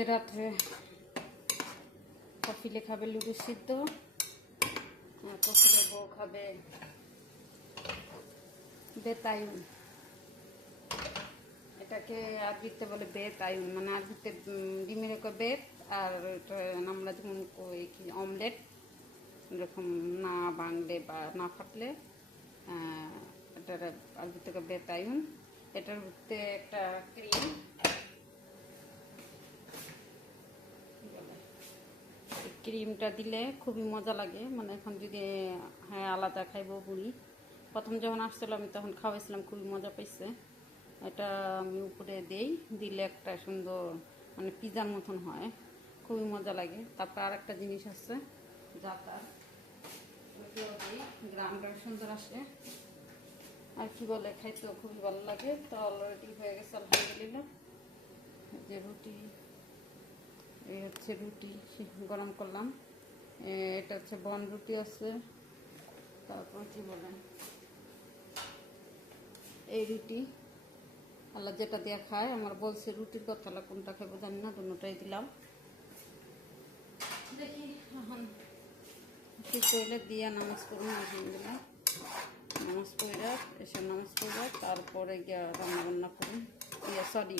আজকে রাত্রে কফিলে খাবে লুডু সিদ্ধ, কফিলে বউ খাবে বেতায়ুন। এটাকে আরবিতে বলে বেতায়ুন, মানে আরবিতে ডিমের একটা বেত, আর এটা আমরা যেমন কি অমলেট এরকম না ভাঙলে বা না ফাটলে এটার আরবিতে বেতায়ুন। এটার ভিতরে একটা ক্রিম, ক্রিমটা দিলে খুবই মজা লাগে। মানে এখন যদি আলাদা খাইব বুড়ি, প্রথম যখন আসছিল আমি তখন খাওয়াইছিলাম, খুবই মজা পাইছে। এটা আমি উপরে দিলে একটা সুন্দর মানে পিজার মতন হয়, খুবই মজা লাগে। তারপর আর একটা জিনিস আছে জাতার, গ্রামটা সুন্দর আসে, আর কি বলে খাইতেও খুবই ভালো লাগে। তো অলরেডি হয়ে গেছে আলহামদুলিল্লাহ। যে রুটি, এই হচ্ছে রুটি গরম করলাম। এটা হচ্ছে বন রুটি আছে, তারপর কি বলেন এই রুটি আল্লাহ যেটা দিয়ে খায়। আমার বলছে রুটির কথা, কোনটা খাইবো জানি না, দুটোটাই দিলাম। দেখি এখন ঠিক করলে দিয়া নামাজ পড়ুন, আলহামদুলিল্লাহ। নামাজ পড়া এসে নামাজ পড়া, তারপরে গিয়া রান্না বান্না করুন। সরি,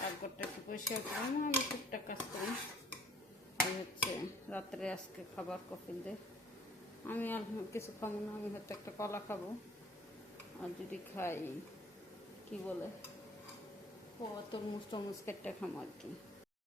তারপরটা একটু পরিষ্কার করুন, আমি টুকটাক কাজ করি। এই হচ্ছে রাত্রে আজকে খাবার কফিল আমি আর কিছু খাবো না, আমি হয়তো একটা কলা খাবো, আর যদি খাই কি বলে তরমুজ টরমুজ কেটে খাবো আর কি।